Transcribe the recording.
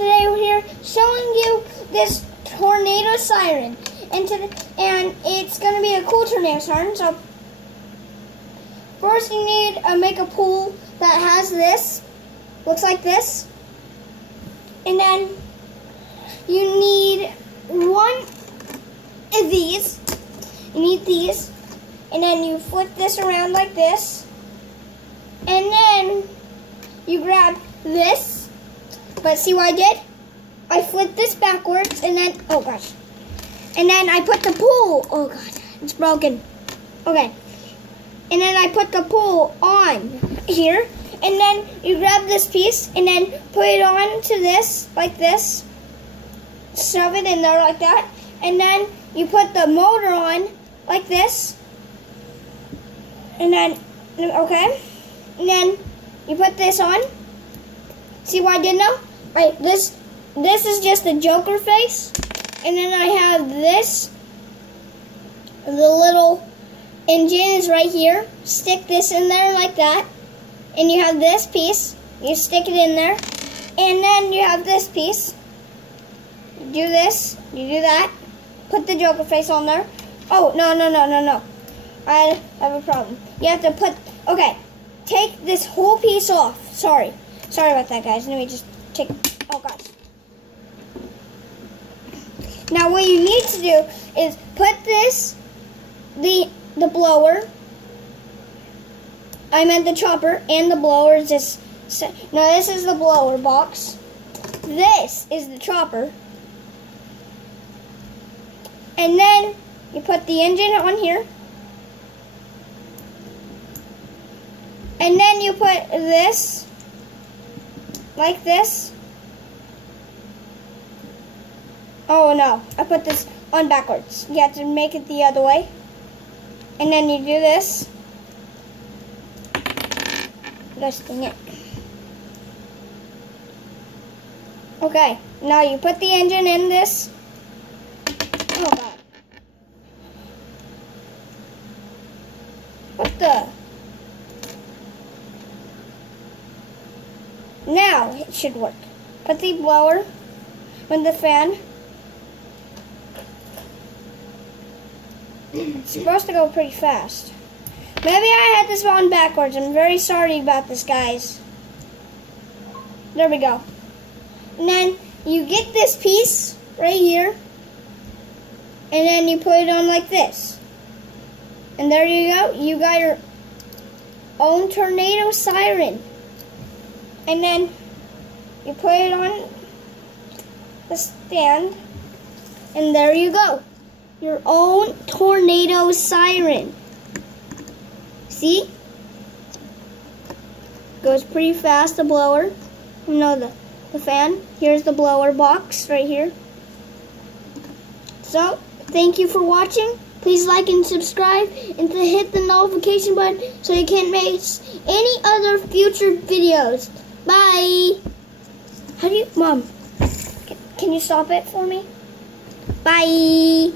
today we're here showing you this tornado siren, and it's going to be a cool tornado siren. So first you need to make a pool that has this, looks like this, and then you need one of these. You need these, and then you flip this around like this, and then you grab this. But see what I did? I flipped this backwards, and then, oh gosh. And then I put the pool, oh god, it's broken. Okay. And then I put the pool on here, and then you grab this piece, and then put it on to this, like this. Shove it in there like that. And then you put the motor on, like this. And then, okay. And then you put this on. See what I did now? Right, this is just the Joker face, and then I have this. The little engine is right here. Stick this in there like that, and you have this piece. You stick it in there, and then you have this piece. You do this. You do that. Put the Joker face on there. Oh no! I have a problem. You have to put. Okay, take this whole piece off. Sorry about that, guys. Let me just take. Oh gosh. Now what you need to do is put this, the blower. I meant the chopper and the blower is just. No, this is the blower box. This is the chopper. And then you put the engine on here. And then you put this. Like this. Oh no, I put this on backwards. You have to make it the other way. And then you do this. Gosh dang it. Okay, now you put the engine in this. Oh god. What the? Now it should work. Put the blower with the fan. It's supposed to go pretty fast. Maybe I had this on backwards. I'm very sorry about this, guys. There we go. And then you get this piece right here, and then you put it on like this. And there you go. You got your own tornado siren. And then you put it on the stand, and there you go. Your own tornado siren. See? Goes pretty fast, the blower. No, the fan. Here's the blower box right here. So, thank you for watching. Please like and subscribe, and to hit the notification button so you can't miss any other future videos. Bye. How do you, Mom? Can you stop it for me? Bye.